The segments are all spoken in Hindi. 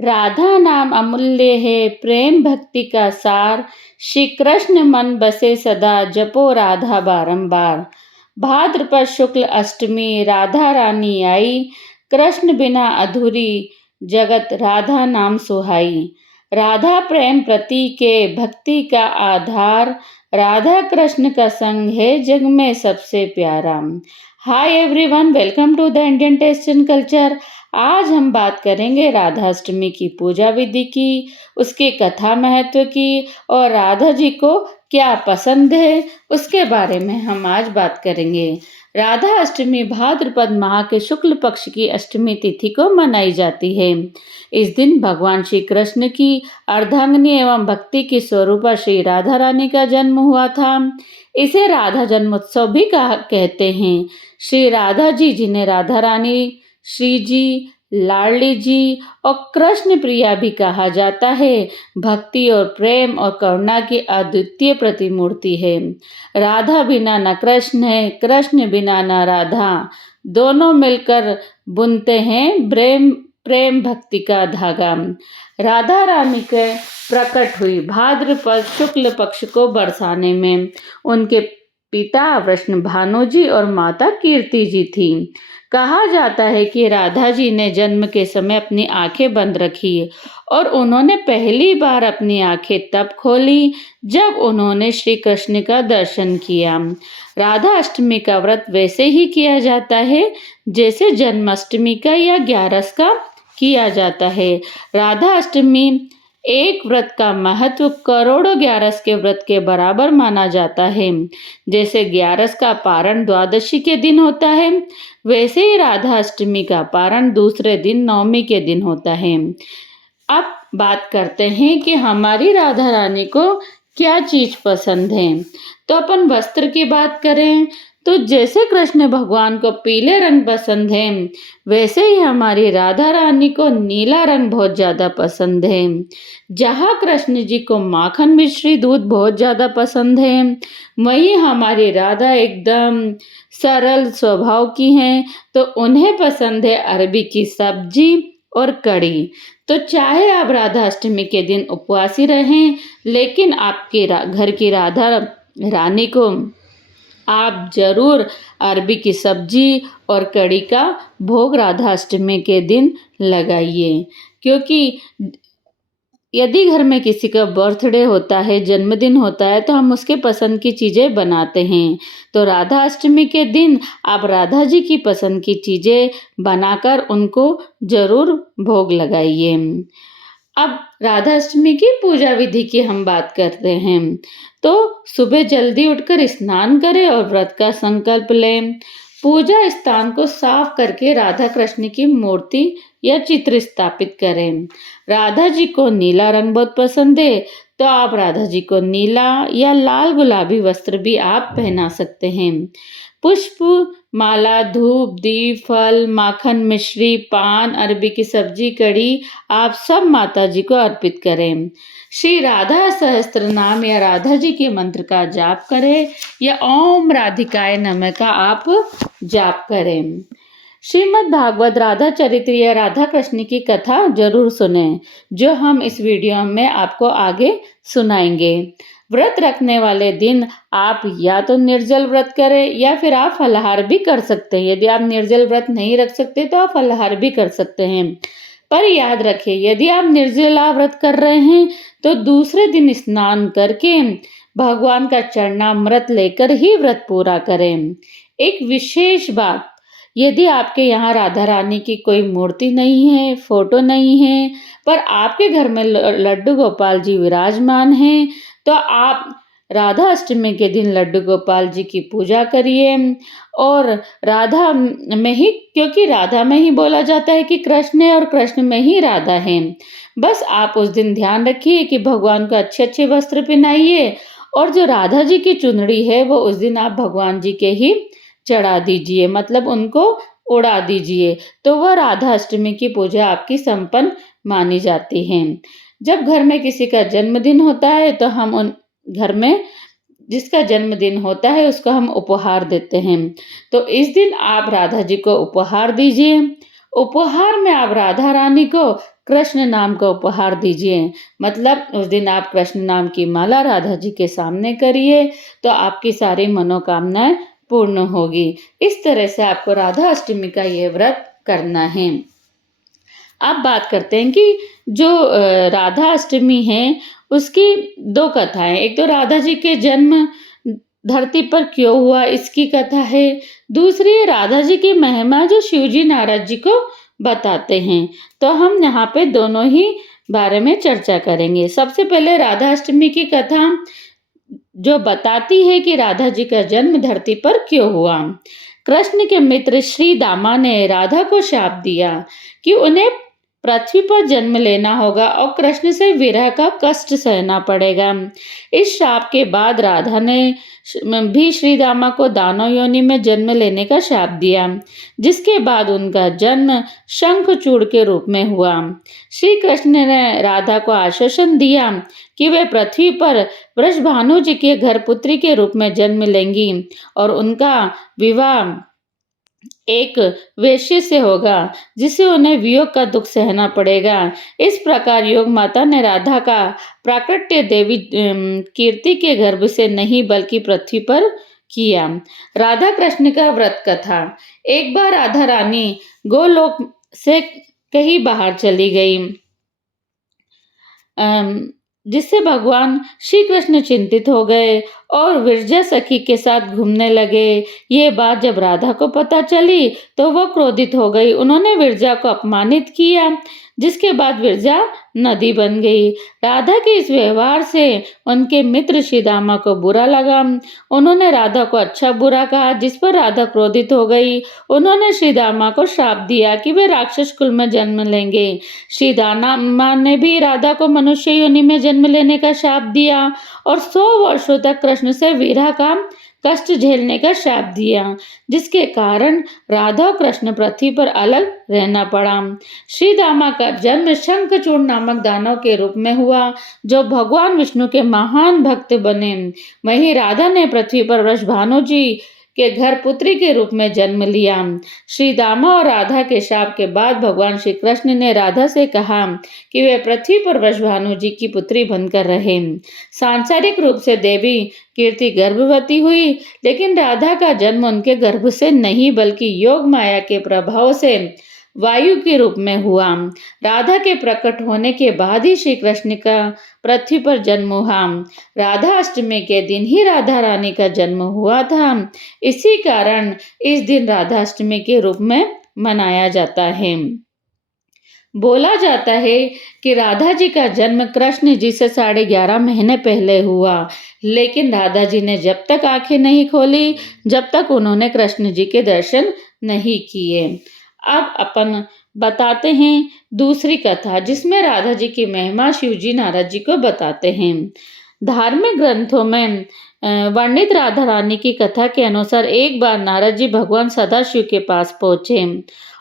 राधा नाम अमूल्य है प्रेम भक्ति का सार। श्री कृष्ण मन बसे सदा जपो राधा बारंबार। भाद्रपद शुक्ल अष्टमी राधा रानी आई। कृष्ण बिना अधूरी जगत राधा नाम सुहाई। राधा प्रेम प्रतीक है भक्ति का आधार। राधा कृष्ण का संग है जग में सबसे प्यारा। Hi everyone, welcome to the Indian taste and culture. आज हम बात करेंगे राधाष्टमी की पूजा विधि की, उसकी कथा महत्व की और राधा जी को क्या पसंद है उसके बारे में हम आज बात करेंगे। राधा अष्टमी भाद्रपद माह के शुक्ल पक्ष की अष्टमी तिथि को मनाई जाती है। इस दिन भगवान श्री कृष्ण की अर्धांगिनी एवं भक्ति की स्वरूपा श्री राधा रानी का जन्म हुआ था। इसे राधा जन्मोत्सव भी कहते हैं। श्री राधा जी, जिन्हें राधा रानी, श्री जी, लाडली जी और कृष्ण प्रिया भी कहा जाता है, भक्ति और प्रेम और करुणा की अद्वितीय प्रतिमूर्ति है। राधा बिना न कृष्ण है, कृष्ण बिना न राधा। दोनों मिलकर बुनते हैं प्रेम भक्ति का धागा। राधा रानी के प्रकट हुई भाद्रपद शुक्ल पक्ष को बरसाने में। उनके पिता वृषण भानु जी और माता कीर्ति जी थी। कहा जाता है कि राधा जी ने जन्म के समय अपनी आंखें बंद रखी और उन्होंने पहली बार अपनी आंखें तब खोली जब उन्होंने श्री कृष्ण का दर्शन किया। राधा अष्टमी का व्रत वैसे ही किया जाता है जैसे जन्माष्टमी का या ग्यारस का किया जाता है। राधा अष्टमी एक व्रत का महत्व करोड़ों ग्यारस के व्रत के बराबर माना जाता है। जैसे ग्यारस का पारण द्वादशी के दिन होता है, वैसे ही राधा अष्टमी का पारण दूसरे दिन नवमी के दिन होता है। अब बात करते हैं कि हमारी राधा रानी को क्या चीज पसंद है। तो अपन वस्त्र की बात करें तो जैसे कृष्ण भगवान को पीले रंग पसंद है, वैसे ही हमारी राधा रानी को नीला रंग बहुत ज्यादा पसंद है। जहाँ कृष्ण जी को माखन मिश्री दूध बहुत ज्यादा पसंद है, वहीं हमारी राधा एकदम सरल स्वभाव की हैं, तो उन्हें पसंद है अरबी की सब्जी और कड़ी। तो चाहे आप राधा अष्टमी के दिन उपवासी रहें, लेकिन आपके घर की राधा रानी को आप जरूर अरबी की सब्जी और कड़ी का भोग राधा अष्टमी के दिन लगाइए। क्योंकि यदि घर में किसी का बर्थडे होता है, जन्मदिन होता है, तो हम उसके पसंद की चीज़ें बनाते हैं। तो राधा अष्टमी के दिन आप राधा जी की पसंद की चीज़ें बनाकर उनको जरूर भोग लगाइए। अब राधा अष्टमी की पूजा विधि की हम बात करते हैं। तो सुबह जल्दी उठकर स्नान करें और व्रत का संकल्प लें। पूजा स्थान को साफ करके राधा कृष्ण की मूर्ति या चित्र स्थापित करें। राधा जी को नीला रंग बहुत पसंद है, तो आप राधा जी को नीला या लाल गुलाबी वस्त्र भी आप पहना सकते हैं। पुष्प, माला, धूप, दीप, फल, माखन मिश्री, पान, अरबी की सब्जी, कड़ी आप सब माता जी को अर्पित करें। श्री राधा सहस्त्र नाम या राधा जी के मंत्र का जाप करें या ओम राधिकाय नमः का आप जाप करें। श्रीमद् भागवत राधा चरित्र या राधा कृष्ण की कथा जरूर सुने, जो हम इस वीडियो में आपको आगे सुनाएंगे। व्रत रखने वाले दिन आप या तो निर्जल व्रत करें या फिर आप फलाहार भी कर सकते हैं। यदि आप निर्जल व्रत नहीं रख सकते तो आप फलाहार भी कर सकते हैं। पर याद रखें, यदि आप निर्जला व्रत कर रहे हैं तो दूसरे दिन स्नान करके भगवान का चरणामृत लेकर ही व्रत पूरा करें। एक विशेष बात, यदि आपके यहाँ राधा रानी की कोई मूर्ति नहीं है, फोटो नहीं है, पर आपके घर में लड्डू गोपाल जी विराजमान हैं, तो आप राधा अष्टमी के दिन लड्डू गोपाल जी की पूजा करिए। और राधा में ही, क्योंकि राधा में ही बोला जाता है कि कृष्ण है और कृष्ण में ही राधा है। बस आप उस दिन ध्यान रखिए कि भगवान को अच्छे अच्छे वस्त्र पहनाइए और जो राधा जी की चुनरी है वो उस दिन आप भगवान जी के ही चढ़ा दीजिए, मतलब उनको उड़ा दीजिए। तो वह राधा अष्टमी की पूजा आपकी संपन्न मानी जाती है। जब घर में किसी का जन्मदिन होता है तो हम उन घर में जिसका जन्मदिन होता है उसको हम उपहार देते हैं। तो इस दिन आप राधा जी को उपहार दीजिए। उपहार में आप राधा रानी को कृष्ण नाम का उपहार दीजिए। मतलब उस दिन आप कृष्ण नाम की माला राधा जी के सामने करिए तो आपकी सारी मनोकामनाएं पूर्ण होगी। इस तरह से आपको राधा अष्टमी का ये व्रत करना है। अब बात करते हैं कि जो राधा अष्टमी है उसकी दो कथाएं। एक तो राधा जी के जन्म धरती पर क्यों हुआ इसकी कथा है। दूसरी है राधा जी की महिमा जो शिव जी नारद जी को बताते हैं। तो हम यहाँ पे दोनों ही बारे में चर्चा करेंगे। सबसे पहले राधा अष्टमी की कथा जो बताती है कि राधा जी का जन्म धरती पर क्यों हुआ। कृष्ण के मित्र श्री दामा ने राधा को शाप दिया कि उन्हें पृथ्वी पर जन्म लेना होगा और कृष्ण से विरह का कष्ट सहना पड़ेगा। इस शाप के बाद राधा ने भी श्री दामा को दानव योनि में जन्म लेने का शाप दिया, जिसके बाद उनका जन्म शंखचूड़ के रूप में हुआ। श्री कृष्ण ने राधा को आश्वासन दिया कि वे पृथ्वी पर वृषभानु जी के घर पुत्री के रूप में जन्म लेंगी और उनका विवाह एक वेश्या से होगा जिसे उन्हें वियोग का दुख सहना पड़ेगा। इस प्रकार योग माता ने राधा का प्राकट्य देवी कीर्ति के गर्भ से नहीं बल्कि पृथ्वी पर किया। राधा कृष्ण का व्रत कथा। एक बार राधा रानी गोलोक से कहीं बाहर चली गई, जिससे भगवान श्री कृष्ण चिंतित हो गए और विरजा सखी के साथ घूमने लगे। ये बात जब राधा को पता चली तो वह क्रोधित हो गई। उन्होंने विरजा को अपमानित किया, जिसके बाद विरजा नदी बन गई। राधा के इस व्यवहार से उनके मित्र श्रीदामा को बुरा लगा। उन्होंने राधा को अच्छा बुरा कहा, जिस पर राधा क्रोधित हो गई। उन्होंने श्रीदामा को श्राप दिया कि वे राक्षस कुल में जन्म लेंगे। श्रीदामा ने भी राधा को मनुष्य योनि में जन्म लेने का शाप दिया और 100 वर्षों तक कृष्ण से विरह का कष्ट झेलने का शाप दिया, जिसके कारण राधा और कृष्ण पृथ्वी पर अलग रहना पड़ा। श्री दामा का जन्म शंखचूड़ नामक दानव के रूप में हुआ, जो भगवान विष्णु के महान भक्त बने। वहीं राधा ने पृथ्वी पर वृषभानु जी के घर पुत्री के रूप में जन्म लिया। श्री दामा और राधा के शाप के बाद भगवान श्री कृष्ण ने राधा से कहा कि वे पृथ्वी पर वृषभानु जी की पुत्री बनकर रहे। सांसारिक रूप से देवी कीर्ति गर्भवती हुई, लेकिन राधा का जन्म उनके गर्भ से नहीं बल्कि योग माया के प्रभाव से वायु के रूप में हुआ। राधा के प्रकट होने के बाद ही श्री कृष्ण का पृथ्वी पर जन्म हुआ। राधा अष्टमी के दिन ही राधा रानी का जन्म हुआ था। इसी कारण इस दिन राधा अष्टमी के रूप में मनाया जाता है। बोला जाता है कि राधा जी का जन्म कृष्ण जी से 11.5 महीने पहले हुआ, लेकिन राधा जी ने जब तक आंखें नहीं खोली जब तक उन्होंने कृष्ण जी के दर्शन नहीं किए। अब अपन बताते हैं दूसरी कथा, जिसमें राधा जी की महिमा शिव जी नारद जी को बताते हैं। धार्मिक ग्रंथों में वर्णित राधा रानी की कथा के अनुसार एक बार नारद जी भगवान सदाशिव के पास पहुंचे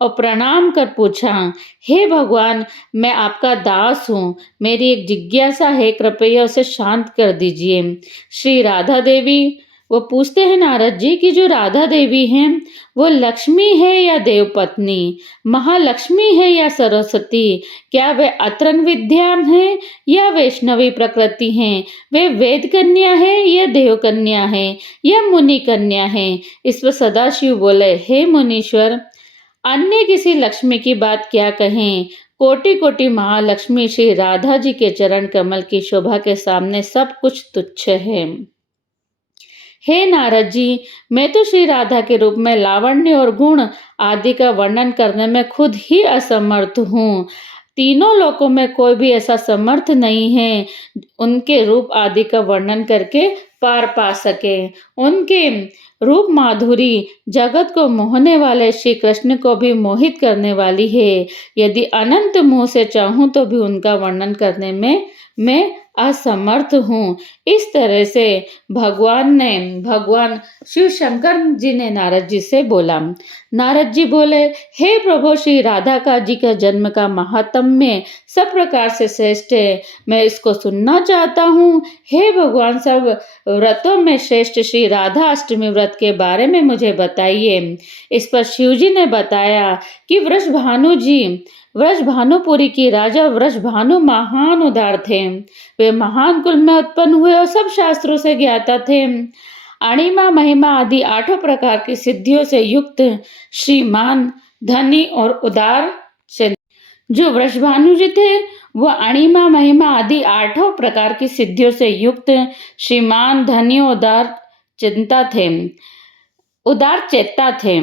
और प्रणाम कर पूछा, हे भगवान, मैं आपका दास हूँ, मेरी एक जिज्ञासा है, कृपया उसे शांत कर दीजिए। श्री राधा देवी वो पूछते हैं नारद जी कि जो राधा देवी हैं वो लक्ष्मी है या देवपत्नी, महालक्ष्मी है या सरस्वती, क्या वे अतरंग विद्या है या वैष्णवी प्रकृति हैं, वे वेद कन्या है या देव कन्या है या मुनि कन्या है। इस पर सदाशिव बोले, हे मुनीश्वर, अन्य किसी लक्ष्मी की बात क्या कहें, कोटि कोटि महालक्ष्मी श्री राधा जी के चरण कमल की शोभा के सामने सब कुछ तुच्छ है। हे नारद जी, मैं तो श्री राधा के रूप में लावण्य और गुण आदि का वर्णन करने में खुद ही असमर्थ हूँ। तीनों लोकों में कोई भी ऐसा समर्थ नहीं है उनके रूप आदि का वर्णन करके पार पा सके। उनके रूप माधुरी जगत को मोहने वाले श्री कृष्ण को भी मोहित करने वाली है। यदि अनंत मुँह से चाहूँ तो भी उनका वर्णन करने में मैं असमर्थ हूँ। इस तरह से भगवान शिव शंकर जी ने नारद जी से बोला। नारद जी बोले, हे प्रभु, श्री राधा का जी का जन्म का महात्म्य सब प्रकार से श्रेष्ठ है, मैं इसको सुनना चाहता हूँ। हे भगवान, सब व्रतों में श्रेष्ठ श्री राधा अष्टमी व्रत के बारे में मुझे बताइए। इस पर शिव जी ने बताया कि वृषभानु जी वृषभानुपुरी की राजा वृषभानु महान उदार थे। वे महान कुल में उत्पन्न हुए और सब शास्त्रों से ज्ञाता थे। अणिमा महिमा आदि 8 प्रकार की सिद्धियों से युक्त श्रीमान, धनी और उदार जो वृषभानु जी थे वह अणिमा महिमा आदि 8 प्रकार की सिद्धियों से युक्त श्रीमान, धनी, उदार चेता थे।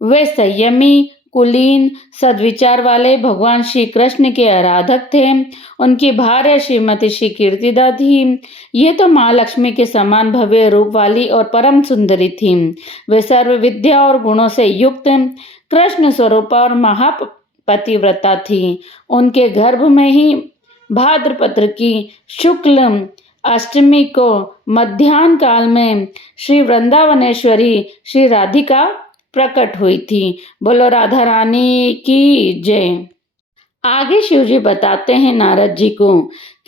वे संयमी, कुलीन, सद्विचार वाले भगवान श्री कृष्ण के आराधक थे। उनकी भार्या श्रीमती श्री कीर्तिदा थी। ये तो महालक्ष्मी के समान भव्य रूप वाली और परम सुंदरी थी। वे सर्व विद्या और गुणों से युक्त कृष्ण स्वरूपा और महापतिव्रता थी। उनके गर्भ में ही भाद्रपद की शुक्ल अष्टमी को मध्याह्न काल में श्री वृंदावनेश्वरी श्री राधिका प्रकट हुई थी। बोलो राधा रानी की जय। आगे शिवजी बताते हैं नारद जी को।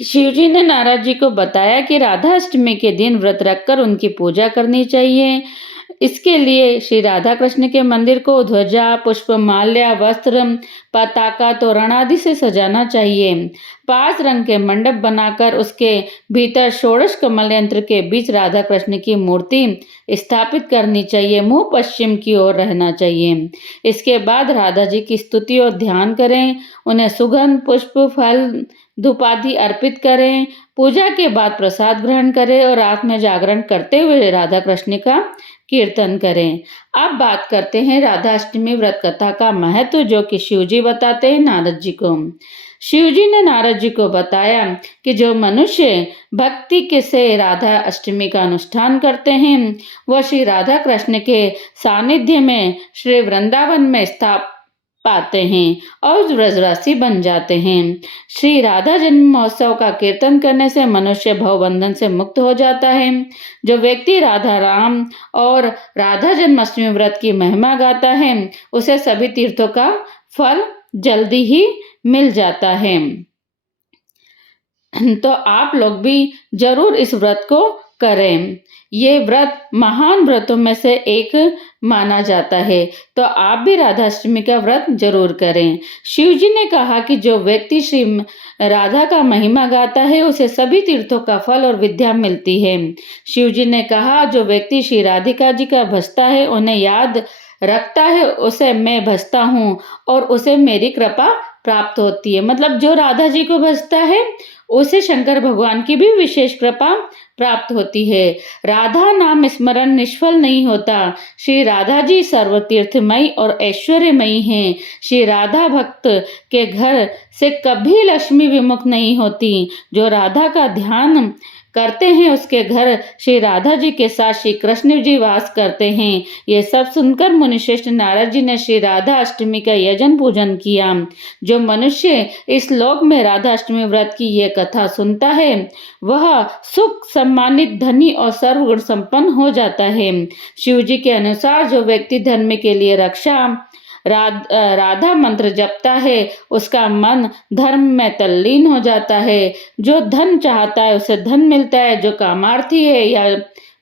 शिवजी ने नारद जी को बताया कि राधा अष्टमी के दिन व्रत रखकर उनकी पूजा करनी चाहिए। इसके लिए श्री राधा कृष्ण के मंदिर को ध्वजा, पुष्प माल्या, वस्त्र, पताका, तोरण आदि से सजाना चाहिए। 5 रंग के मंडप बनाकर उसके भीतर षोडश कमल यंत्र के बीच राधा कृष्ण की मूर्ति स्थापित करनी चाहिए। मुंह पश्चिम की ओर रहना चाहिए। इसके बाद राधा जी की स्तुति और ध्यान करें। उन्हें सुगंध, पुष्प, फल, धूप आदि अर्पित करें। पूजा के बाद प्रसाद ग्रहण करें और रात में जागरण करते हुए राधा कृष्ण का कीर्तन करें। अब बात करते हैं राधा अष्टमी व्रत कथा का महत्व, जो कि शिवजी बताते हैं नारद जी को। शिवजी ने नारद जी को बताया कि जो मनुष्य भक्ति के से राधा अष्टमी का अनुष्ठान करते हैं वह श्री राधा कृष्ण के सानिध्य में श्री वृंदावन में स्थाप पाते हैं और व्रजवासी बन जाते हैं। श्री राधा जन्म महोत्सव का कीर्तन करने से मनुष्य भवबंधन से मुक्त हो जाता है। जो व्यक्ति राधा राम और राधा जन्माष्टमी व्रत की महिमा गाता है उसे सभी तीर्थों का फल जल्दी ही मिल जाता है। तो आप लोग भी जरूर इस व्रत को करें। ये व्रत महान व्रतों में से एक माना जाता है। तो आप भी राधा अष्टमी का व्रत जरूर करें। शिव जी ने कहा कि जो व्यक्ति श्री राधा का महिमा गाता है उसे सभी तीर्थों का फल और विद्या मिलती है। शिव जी ने कहा जो व्यक्ति श्री राधिका जी का भजता है, उन्हें याद रखता है, उसे मैं भजता हूँ और उसे मेरी कृपा प्राप्त होती है। मतलब जो राधा जी को भजता है उसे शंकर भगवान की भी विशेष कृपा प्राप्त होती है। राधा नाम स्मरण निष्फल नहीं होता। श्री राधा जी सर्वतीर्थमयी और ऐश्वर्यमयी हैं। श्री राधा भक्त के घर से कभी लक्ष्मी विमुख नहीं होती। जो राधा का ध्यान करते हैं उसके घर श्री राधा जी के साथ श्री कृष्ण जी वास करते हैं। ये सब सुनकर मुनिश्रेष्ठ नारद जी ने श्री राधा अष्टमी का यजन पूजन किया। जो मनुष्य इस लोक में राधा अष्टमी व्रत की ये कथा सुनता है वह सुख, सम्मानित, धनी और सर्वगुण संपन्न हो जाता है। शिव जी के अनुसार जो व्यक्ति धर्म के लिए रक्षा राधा मंत्र जपता है उसका मन धर्म में तल्लीन हो जाता है। जो धन चाहता है उसे धन मिलता है। जो कामार्थी है या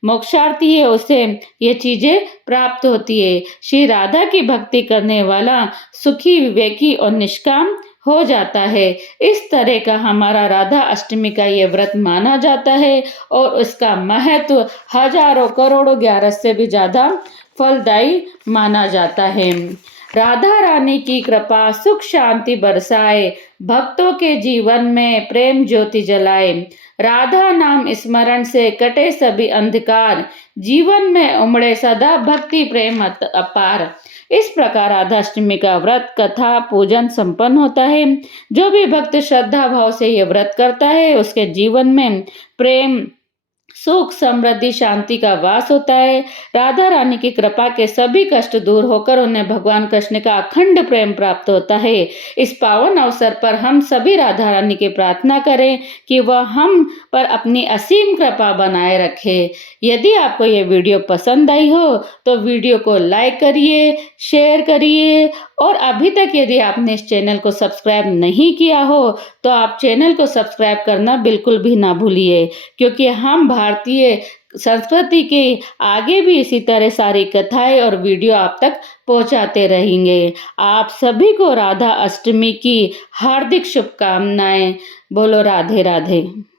मोक्षार्थी है उसे ये चीजें प्राप्त होती है। श्री राधा की भक्ति करने वाला सुखी, विवेकी और निष्काम हो जाता है। इस तरह का हमारा राधा अष्टमी का ये व्रत माना जाता है और उसका महत्व हजारों करोड़ों 11 से भी ज्यादा फलदायी माना जाता है। राधा रानी की कृपा सुख शांति बरसाए, भक्तों के जीवन में प्रेम ज्योति जलाए। राधा नाम स्मरण से कटे सभी अंधकार, जीवन में उमड़े सदा भक्ति प्रेम अपार। इस प्रकार राधा अष्टमी का व्रत कथा पूजन संपन्न होता है। जो भी भक्त श्रद्धा भाव से ये व्रत करता है उसके जीवन में प्रेम, सुख, समृद्धि, शांति का वास होता है। राधा रानी की कृपा के सभी कष्ट दूर होकर उन्हें भगवान कृष्ण का अखंड प्रेम प्राप्त होता है। इस पावन अवसर पर हम सभी राधा रानी की प्रार्थना करें कि वह हम पर अपनी असीम कृपा बनाए रखे। यदि आपको ये वीडियो पसंद आई हो तो वीडियो को लाइक करिए, शेयर करिए और अभी तक यदि आपने इस चैनल को सब्सक्राइब नहीं किया हो तो आप चैनल को सब्सक्राइब करना बिल्कुल भी ना भूलिए, क्योंकि हम भारतीय संस्कृति के आगे भी इसी तरह सारी कथाएं और वीडियो आप तक पहुंचाते रहेंगे। आप सभी को राधा अष्टमी की हार्दिक शुभकामनाएं। बोलो राधे राधे।